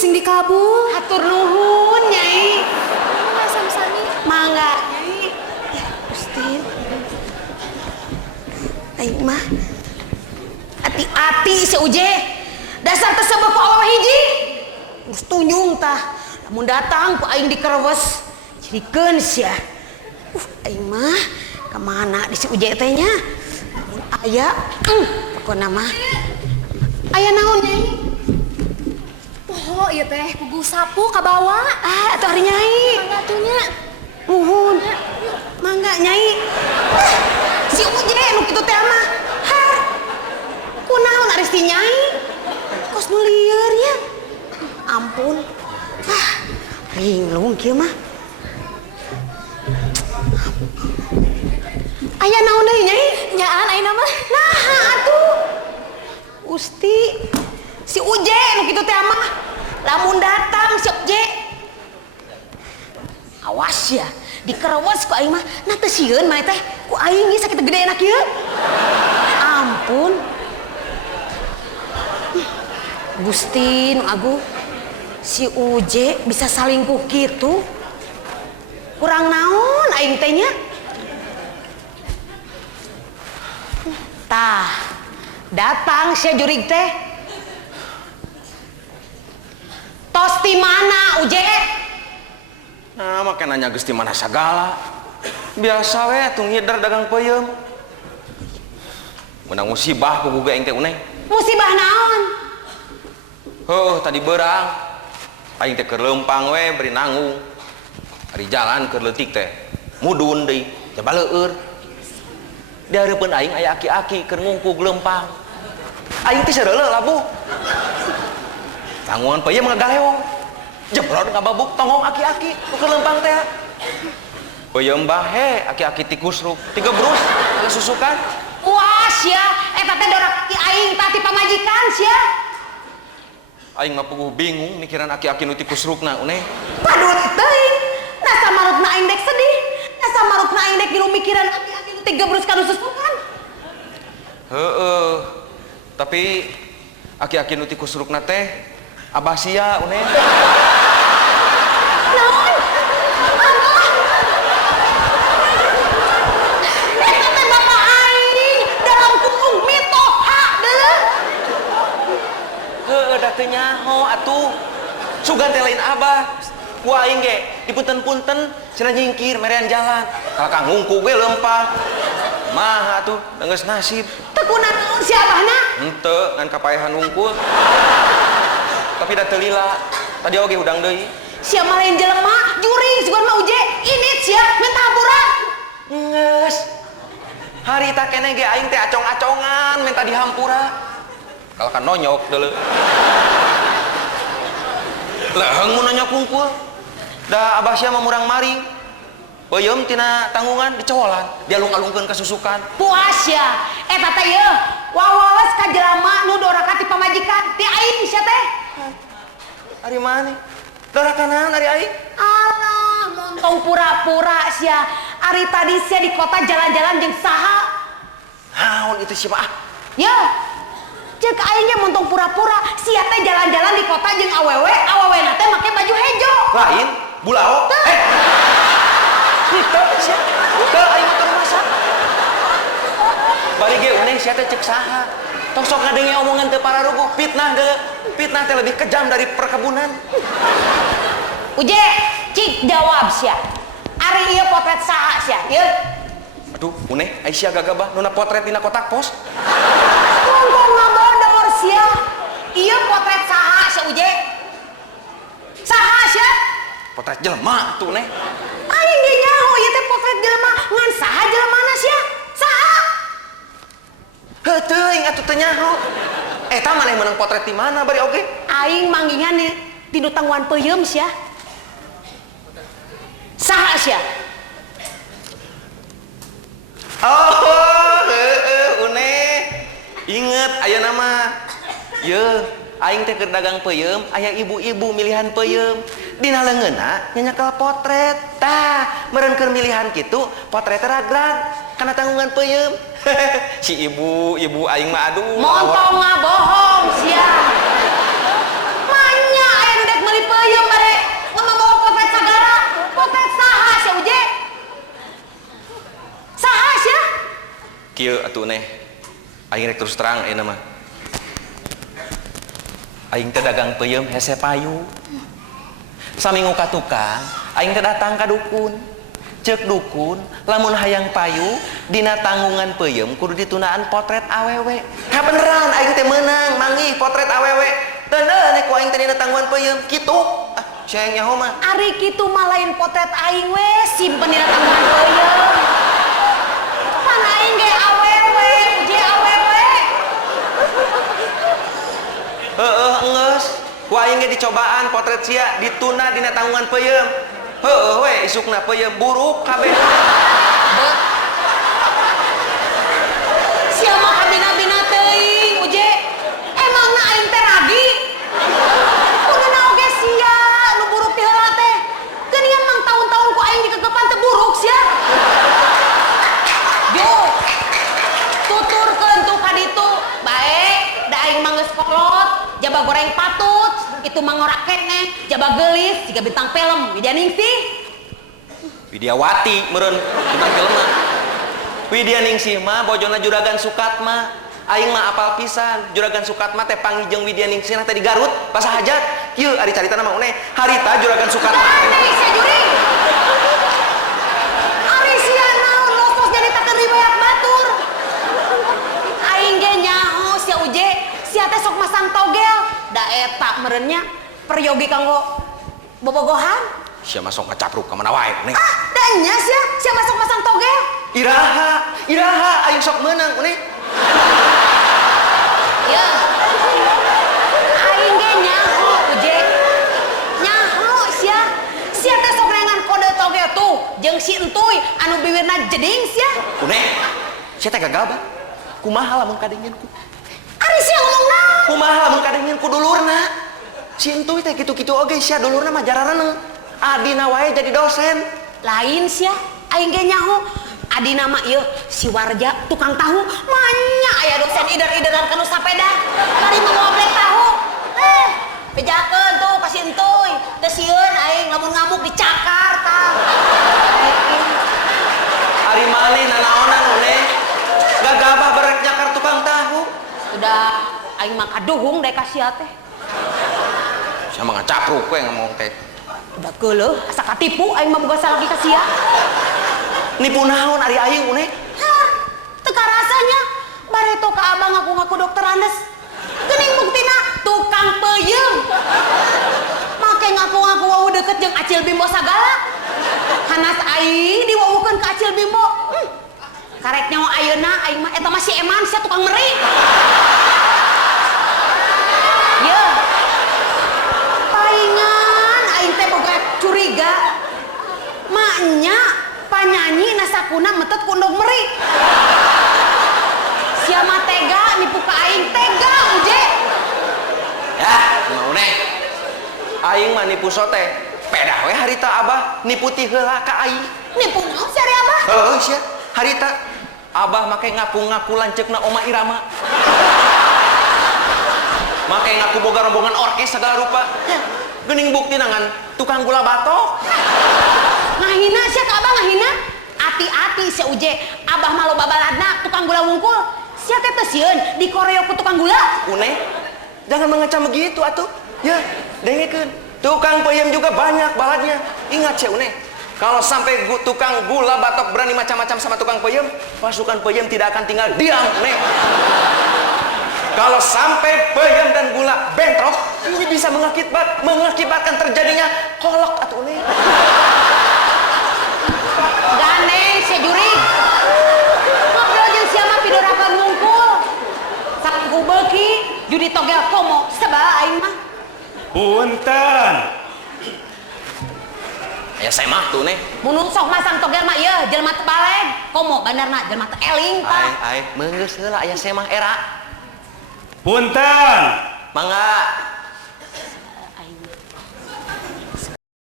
sing dikabul. Hatur nuhun Nyai. Mangga sami-sami. Mangga Nyai. Gusti. Aing mah hati-hati si Uje. Dasar tersebut ku Allah hiji. Geus tunjung tah. Lamun datang ku aing dikerewes. Jirikeun sia. Aing mah kemana di si Uje teh nya? Lamun aya pokona mah. Aya naon Nyai? Poho ieu teh kugu sapu ka bawah. Atuh ari Nyai. Mangga tuh nya. Nuhun. Mangga Nyai. Si Uje nu kitu teh mah. Har. Kunaon ari si Nyai? Kos nu lieur nya. Ampun. Linglung kieu mah. Aya naon deui Nyai? Nyaan ayeuna mah. Naha atuh. Gusti. Si Uje nu kitu teh mah. Lamun datang si Uje. Awas ya, dikerewas ku aing mah. Nah teu sieun mah teh. Ku aing geus sakitu gedeena kieu. Ampun. Gusti nu agung. Si Uje bisa salingkuh kitu. Kurang naon aing teh nya? Tah, datang si jurig teh. Tos di mana Uje? Nah, make nanya geus di mana sagala. Biasa we tung ngidar dagang peuyeum. Menang musibah ku guga aing teh uneng. Musibah naon? Heuh, tadi beurang. Aing teh keur leumpang we beri nanggung. Ari jalan keur leutik teh. Mudun deui, coba leueur. Di hareupeun aing aya aki-aki keur ngungkug leumpang. Aing teh sareuleuh labuh. Tanggungan peuyeum ngagaleong. Jebrod ngababuk tongong aki-aki keur leumpang teh. Peuyeum bahe aki-aki tikusruk, tigebrus aya susukan. Wah sia, eta teh dorak ki aing tah ti pamajikan sia. Aing mah puguh bingung mikiran aki-aki nu tikusrukna uneh. Padut teuing. Nasa marupna aing dek sedih. Nasa marupna aing dek mikiran aki-aki nu tigebrus ka susukan. Heeh. Tapi aki-aki nu tikusrukna teh abah sia uneh. Naon? Eta teh bapak aing dalam kurung mitoha deuleuh. Heuh, da teu nyaho atuh. Sugan teh lain abah. Ku aing ge dipunten-punten cenah nyingkir merean jalan. Kakang ngungkug we leumpang. Mah atuh geus nasib. Teu kuna naon si abahna? Henteu ngan kapaehan wungkul. Tapi da teu lila. Tadi oge hudang deui. Sia mah lain jelema, juring sugan mah Uje. Init sia minta hampura. Ngeus. Harita keneh ge aing teh acong-acongan minta dihampura. Kalau kan nonyok deuleu. Leheng mun nonyok wungkul. Da abah sia mah murang maring. Peuyeum tina tanggungan dicowolan, dialung-alungkeun ka susukan. Puas ya. Eta teh yeuh, wawales ka jelema nu doraka ti pamajikan. Ti aing sia teh. Ari maneh? Dorakanan ari aing? Alah, montong pura-pura sia. Ari tadi sia di kota jalan-jalan jeung saha? Naon itu siapa? Yeuh. Ceuk aing ge montong pura-pura, sia teh jalan-jalan di kota jeung awewe, awewena teh make baju hejo. Lain? Bulao? Itu sia. Teu aing mah keur masak. Bari ge uneng sia teh ceuk saha? Tong sok ngadenge omongan teu pararugu, fitnah deuleu. Fitnah teh lebih kejam dari perkebunan. Uje, cik jawab sia. Ari ieu potret saha sia? Yeuh. Aduh, uneh Aisyah gagabah nuna potret dina kotak pos. Ngomong ngabodor sia. Ieu potret saha sia Uje? Saha sia? Potret jelema tuh neh. Aing ge nyaho ieu teh potret jelema, ngan saha jelemana sia? Saha? Heuh teuing atuh teu nyaho. Eta maneh meunang potret di mana bari oge? Aing manggingan di tinu tangguhan peuyeum sia. Saha sia? Oh, uneh. Inget aya nama. Yeuh, aing teh keur dagang peuyeum, aya ibu-ibu milihan peuyeum. Dina leungeunna nyanyakel potret. Tah, meureun keur milihan kitu, potret ragrag kana tanggungan peuyeum. Si ibu aing mah aduh. Montong ngabohong sia. Manya aya nu dek kieu atuh neh. Aing rek terus terang ieu mah. Aing teh dagang peuyeum hese payu. Saminggu ka tukang, aing teh datang ka dukun. Ceuk dukun, lamun hayang payu dina tanggungan peuyeum kudu ditunaan potret awewe. Ha beneran aing teh meunang manggih potret awewe. Teu nih ku aing teh dina tanggungan peuyeum kitu. Ah, sayang nyaho mah. Ari kitu mah lain potret aing we, simpen dina tanggungan peuyeum. Pan aing ge awewe, je awewe. Heeh, enggeus. Ku aing ge dicobaan potret sia dituna dina tanggungan peuyeum. Heeh we isukna peuyeum buruk kabeh. Sia mah kabina-bina teuing, uje. Emangna aing teh ragi? Kunaon oge sia nu buruk ti heula teh. Geuningan mang tahun-tahun ku aing dikegepan teh buruk sia. Yo. Tuturkeun tuh ka ditu. Bae, da aing mah geus kolot, jaba goreng patut, itu mah ngora keneh, jaba geulis jiga bintang film. Widya Ningsih. Widyawati meureun bintang film mah. Widya Ningsih mah bojona Juragan Sukatma. Aing mah apal pisan. Juragan Sukatma teh panggih Widya Ningsih teh di Garut pas hajat. Kieu ari caritana mah uneh. Harita Juragan Sukatma. Aneh sia juri. Ari sia naon lopos jadi takeun riwayat batur. Aing ge nyaho sia uje, sia teh sok masang togel. Da eta meureunnya peryogi kanggo bobogohan. Sia masuk ngacapruk ka mana wae neng. Ah, da nya sia masuk masang togel. Iraha aing sok meunang uneh. Ya. Aing ge nyaho uje. Nyaho sia teh sok nengan kode togel tuh jeung si entuy anu bibirna jeding sia. Uneh. Sia teh gagabah. Kumaha lamun kadengeunku? Ari sia ngomong naon? Kumaha lamun kadengeunku dulurna? Si entuy teh kitu-kitu oge sia dulurna mah jarareneung. Adina wae jadi dosen. Lain sia, aing ge nyaho. Adina mah ieu si Warja tukang tahu, manya aya dosen ider-ideran kanu sapeda. Bari mengoblek tahu. Bejakeun tuh ka si entuy. Teu sieun aing lamun ngamuk dicakar tah. Ari maneh nanaonan uneh. Gagabah barek nyakar tukang tahu. Udah aing mah kaduhung dek ka sia teh. Sia mah ngacapruk we ngomong teh. Udah geuleuh asa katipu aing mah boga salagi ka sia. Nipu naon ari aing uneh? Hah, teu karasanya bareto ka abang ngaku-ngaku dokter Andes. Geuning buktina tukang peuyeum. Make ngaku-ngaku wau deket jeung Acil Bimbo sagala. Hanas aing diwawukeun ka Acil Bimbo. Karek nyawa ayeuna aing mah eta mah si Eman sia tukang meri. Ye. Paingan aing teh boga curiga. Maknya panyanyi nasakuna metet ku endog meri. Sia mah tega nipu ka aing tega uje. Ya, mau neh. Aing mah nipu sote. Pedah we harita abah nipu ti heula ka aing. Nipu naon si ari abah? Heuh sia, harita abah make ngaku-ngaku lanceukna Oma Irama. Make ngaku boga rombongan orkes segala rupa. Geuning bukti nangan tukang gula batok. Ngahina sia ka abah ngahina. Ati-ati sia uje, abah mah loba baladna tukang gula wungkul. Sia teh teu sieun dikoreok ku tukang gula. Uneh, jangan mengecam begitu atuh. Ya, dengekeun. Tukang peuyeum juga banyak baladnya. Ingat sia Uneh, kalau sampai tukang gula batok berani macam-macam sama tukang peuyeum, pasukan peuyeum tidak akan tinggal diam, Uneh. Kalau sampai peuyeum dan gula bentrok, ini bisa mengakibatkan terjadinya kolok atuh Uneh. Gandeng sia juri. Ngobrol jeung sia mah pidorapan wungkul. Saku beuki judi togel komo sabaraha aing mah. Punten. Ya saya mah tuh Neh. Mun sok masang togel mah ieu jelema teu baleg. Komo bandarna jelema teu eling tah. Ai, meunggeus heula aya saya mah era. Punten. Mangga.